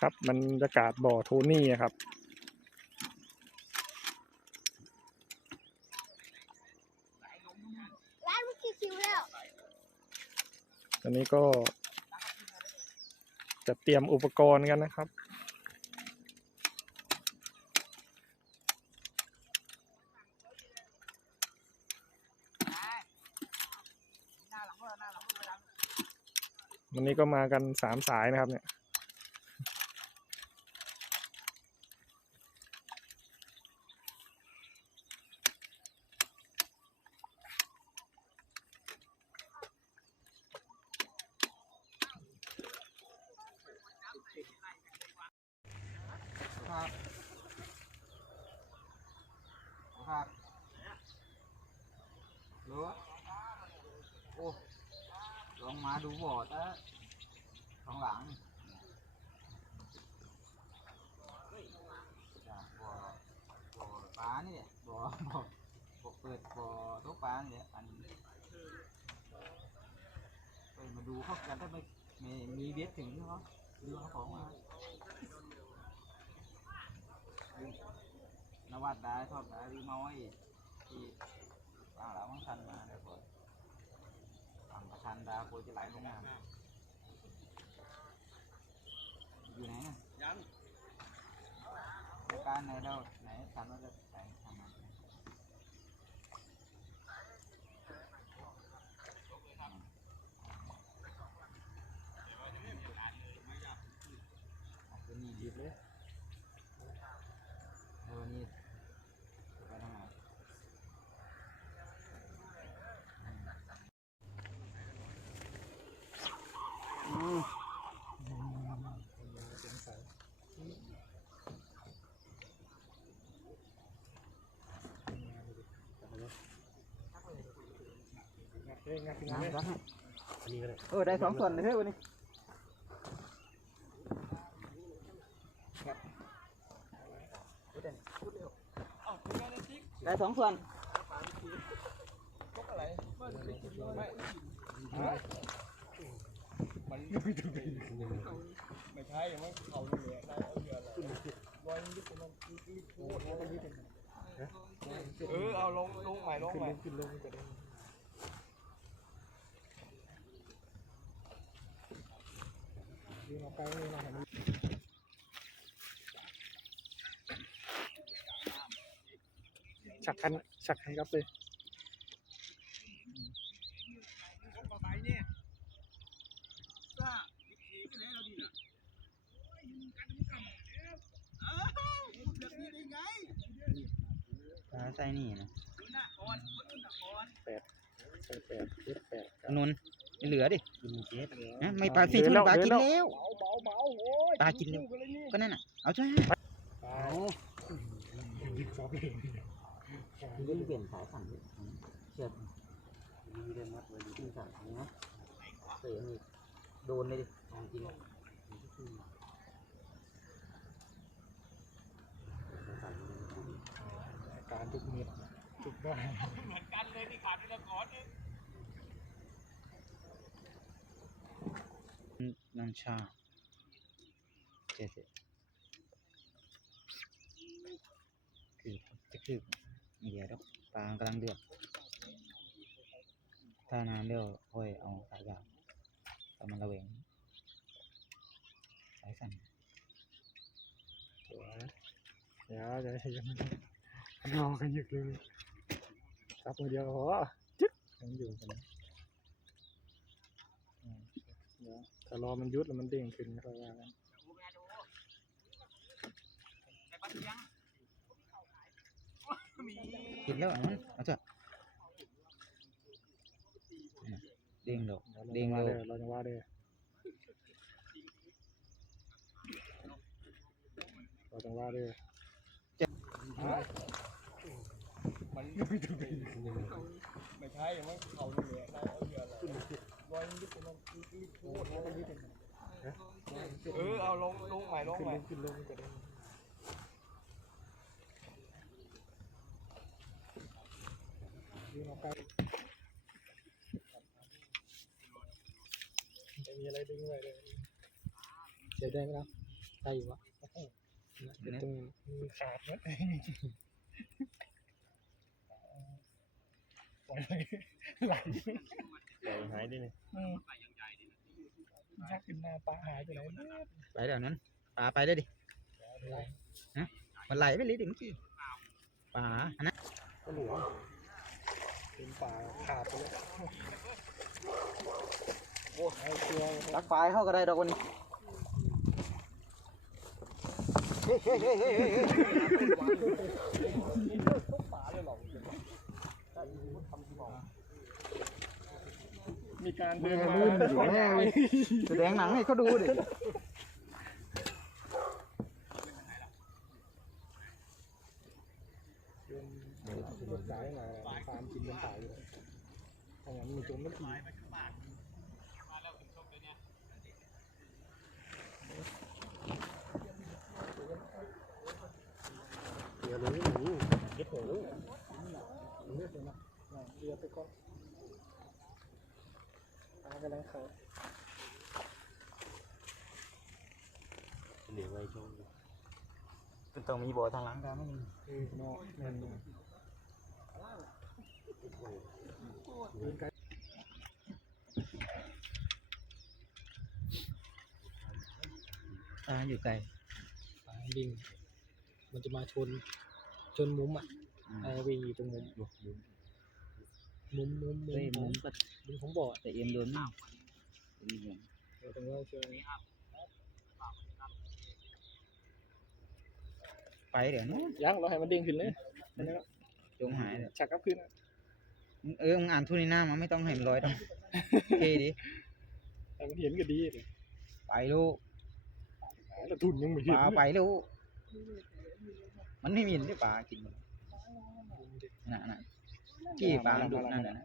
ครับบรรยากาศบ่อโทนี่อะครับ ร้านมันกี่คิวแล้วตอนนี้ก็ จะเตรียมอุปกรณ์กันนะครับ วันนี้ก็มากันสามสายนะครับเนี่ย ครับครับหรือโอ้ลองมาดูบ่อตะข้างหลังบ่อบ่อปลานี่แหละบ่อบ่อบ่อเปิดบ่อตกปลาเนี่แหละอันไปมาดูเขากันถ้าไม่ไม่มีเบ็ดถึงเขาดูเขาของมา น วัดได้ชอบได้หรือน้อยที่ฟังแล้วมันทันมาเดี๋ยวก่อนฟังประชันดาโคจะไหลลงมาอยู่ไหนน่ะยังรายการไหนเราไหนทันว่าจะแต่งทำมาเอาตัวนี้ดีเลยเออนี่ไปทางไหน น้ำรักให้ เออได้สองส่วนเลยเฮ้ยวันนี้ได้สองส่วนไม่ใช่มันเขาเลยได้เอาเรือเลยลอยยึดมันยึดโคตรแล้วยึดเออเอาลงลงใหม่ลงใหม่ขึ้นลงจะได้ ยืนออกไปนี่นะฉักคันฉักคันครับเลยใส่นี่นะแปดแปดเจ็ดแปดนนไม่เหลือดิ นะไม่ปลาสี่ทุ่นปลากินแล้วเบาเบาโอ้ยปลากินแล้วก็นั่นน่ะเอาช่วยเอายิงสองเองนี่เปลี่ยนสายสั่นเชือกมีเดินมัดไว้ที่สั่นนะเสียนี่โดนเลยดิของจริงการทุกเม็ดทุกได้น้ำชาเจ็ดคือจะคือไม่เดี๋ยวดอกปลากำลังเดือดถ้านานเดี๋ยวค่อยเอาสายยาวแต่มันระเวงสายสั่นสวยเดี๋ยวจะยังรอกันอยู่เลยครับมือเดียวพอจึ๊กยังอยู่กันนะอืมเดี๋ยว ถ้ารอมันยุดแล้วมันเด้งขึ้นก็ว่ากันกินแล้วอันนั้นเอาเถอะน่ะเด้งดอกเดี๋ยวเด้งเราเลจะว่าเลยยเราจะว่าเลยเราจะว่าเลยมันไม่ถูกไม่ใช่มันเขาเลยได้เอาเรือเลยลอยยึดมันยึดโคตรแล้วก็ยึด เออเอาลงลงใหม่ลงใหม่ขึ้นลงจะได้ไม่มีอะไรดึงไว้เลยเสียได้ไหมครับได้อยู่วะเดี๋ยวนตรงมือขาดนะป ล่อยเลยหลังหายได้เลยอืมชักขึ้นหน้าปลาหายไปไหนเนี่ยไปเดี๋ยวนั้นปลาไปได้ดิมันไหลไปเลยดิเมื่อกี้ปลาอันนั้นก็หลวงเป็นป่าขาดไปแล้วโอ้ไอ้เกลือรักปลาเข้าก็ได้ดอกวันนี้ มีการเดินมาอยู่แน่เว้ยแสดงหนังให้เขาดูดิเดินรถสายมาฟาร์มกินเป็นป่าอยู่เพราะงั้นมีจมไม่ทีเดี๋ยวรู้รู้เด็กหัวรู้ เลือดเลยนะน่ะเรือไปก่อนปลากำลังเขาเหลือไว้ชมต้องมีบ่อทางหลังกันไม่มีเออเนาะแม่นเนาะเดินไกลปลาอยู่ไกลปลาวิ่งมันจะมาชน ชนมุมอะไอ้วิ่งอยู่ตรงมุม มุมมุมมุมเฮ้ยขมุองมก็มุมของบ่อแต่เอ็มโดนนี่เอ็มโดนเดี๋ยวตรงเราเชื่อไปเดี๋ยวนู้นยังเราให้มันเด้งขึ้นเลยมันแล้วจงหายเลยชักกลับขึ้นอะเออมึงอ่านทุนในหน้ามาไม่ต้องให้มันลอยต้องเทดิแต่มันเห็นก็ดีเลยไปลูกแล้วทุนยังไม่ปเห็นลาไปลูกมันไม่มีที่ปลากินหมดน่ะน่ะ กี่ปลามันดุนั่นน่ะนะ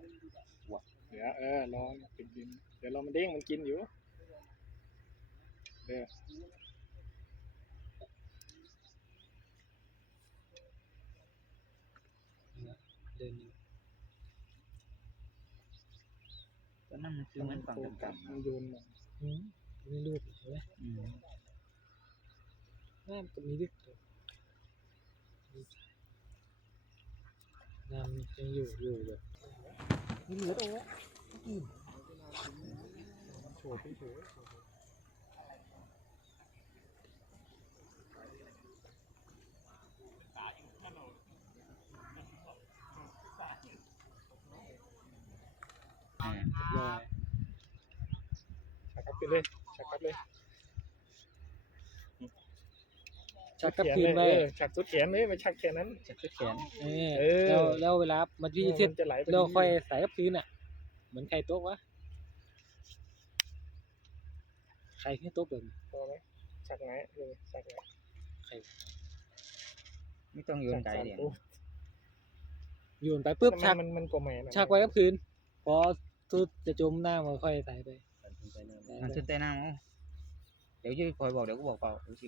เดี๋ยวเออรอปิดดินเดี๋ยวเรามันเด้งมันกินอยู่เดี๋ยวเดินก็นั่นมันคือมันฝั่งโฟกันกัสมันโยนมาอืมนี่รูปเห็นไหมอืมน้ำก็มีดิน้ำ ยังอยู่อยู่แบบนี่เหลือตรงนี้โฉบเฉยอ่าๆได้ชักกลับขึ้นเลยชักกลับเลย ชักกลับคืนไปชักสุดแขนเลยไม่ชักแค่นั้นจะขึ้นแขนเออเออแล้วแล้วเวลามันที่เสร็จมันจะไหลไปเราค่อยใส่กับพื้นอะ เหมือนไข่โต๊ะวะไข่แค่โต๊ะแบบนี้พอไหมชักไหนเลยชักไหนไม่ต้องโยนไกลเดี๋ยวโยนไปปุ๊บชัชักกมันมันก็แม่นะชักไว้กับพื้นพอสุดจะจมน้ำมันค่อยใส่ไปมันขึ้นใต้น้ำเอาเดี๋ยวจะคอยบอกเดี๋ยวก็บอกเปล่าเดี๋ยวสิ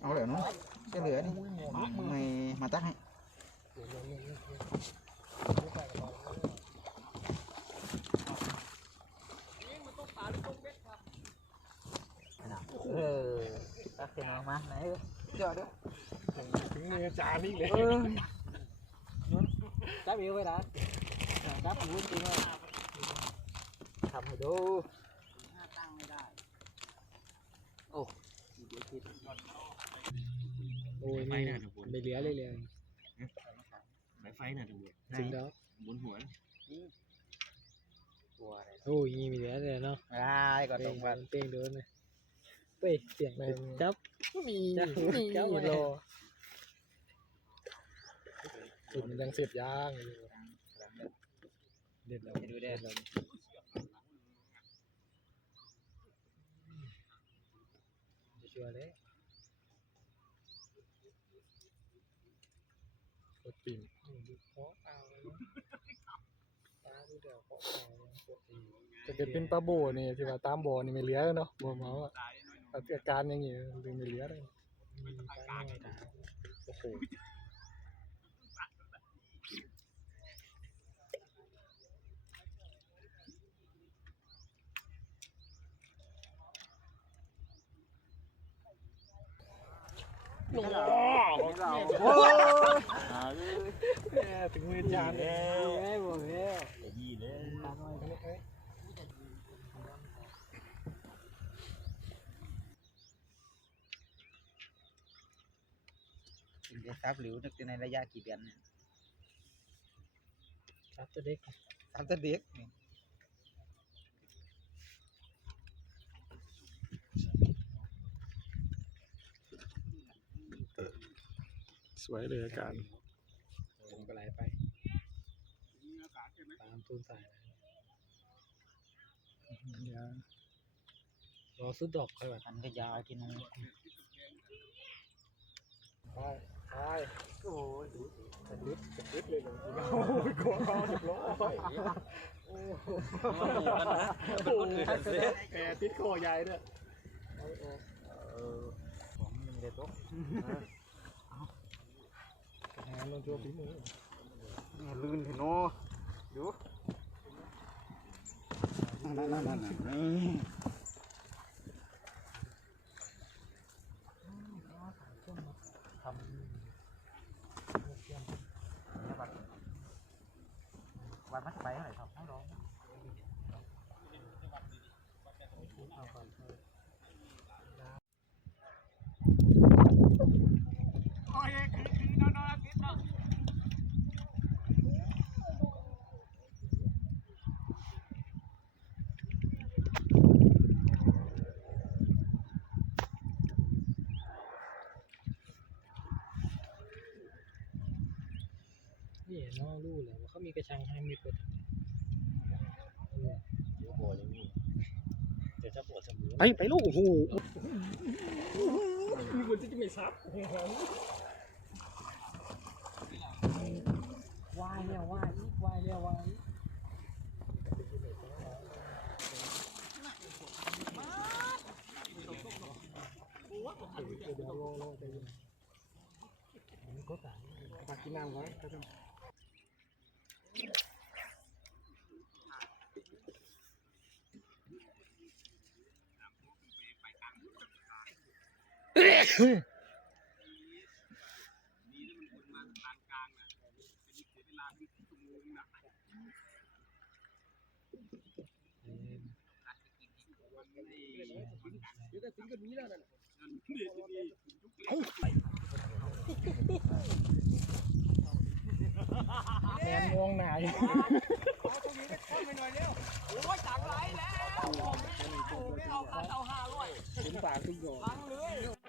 เอาเดี๋ยวนู้นจะเหลือนี่ไม่มาตักให้เออตักขึ้นมามาไหนเดี๋ยวเดี๋ยว ถึงมือจานนี่เลยจับเอวไว้นะจับหูจริงเลยทำให้ดูโอ้ยไม่ไม่เหลือเลยเลยสายไฟน่ะดูจริงแล้วบนหัวตัวอะไรโอ้ยมีเหลือเลยเนาะได้ก็เป้ตรงงกันเป้งโดนเลยเว้ยเสียงจับมีจับมีจับไว้รอ จุดมันยังเสียบยางอยู่เด็ดแล้วไปดูได้ชัวร์เลยกดปิ่นดูเพาะเอาเลยนะตาดูเดี๋ยวเพาะเอาเลยปกติจะเกิดเป็นปลาโบนี่ที่ว่าตามบ่อนี่ไม่เหลือเนาะบ่เมาอะอาการอย่างงี้ลืมไม่เหลือเลยมีปลาหน่อยดาวโอ้โห โอ้แม่ถึงมือจานแล้วเอ้ยบอกแล้วยี่เลยปลาหน่อยเอ้ยถึงจะทราบหรือนึกในระยะกี่เดือนเนี่ยจับตัวเด็กทำแต่เด็ก สวยเลยอาการผมก็ไหลไปตามตูนสายรอสุดดอกค่อยว่ามันก็ยาวกินนึงไปไปโอ้ยจะลึกจะลึกเลยเลยโอ้ยกลัวเขาจะร้อยโอ้โหแอร์ติดคอใหญ่ด้วยเออของมันเด็ดตุ๊กแหม ลงโจฝีมือลื่นเห็นเนาะดูนั่นนั่นนั่นนี่ทำวันมันจะไปเท่าไหร่ครับน้องร้อง นี่น้องรู้เลยว่าเขามีกระชังให้มีเปิดไปไปลูกโอ้โหมีคนที่จะไม่ซับว่ายแล้วว่ายอีกว่ายแล้วว่ายอีกเดี๋ยวรอรอใจเย็นมันก็ตา ยปากกินน้ำไว้ครับแมนมองหนาอยู่โอ้ยจังไรแล้วโอ้ไม่เอาคันเอาห้าร้อยถึงปากทุกอย่างลังเลย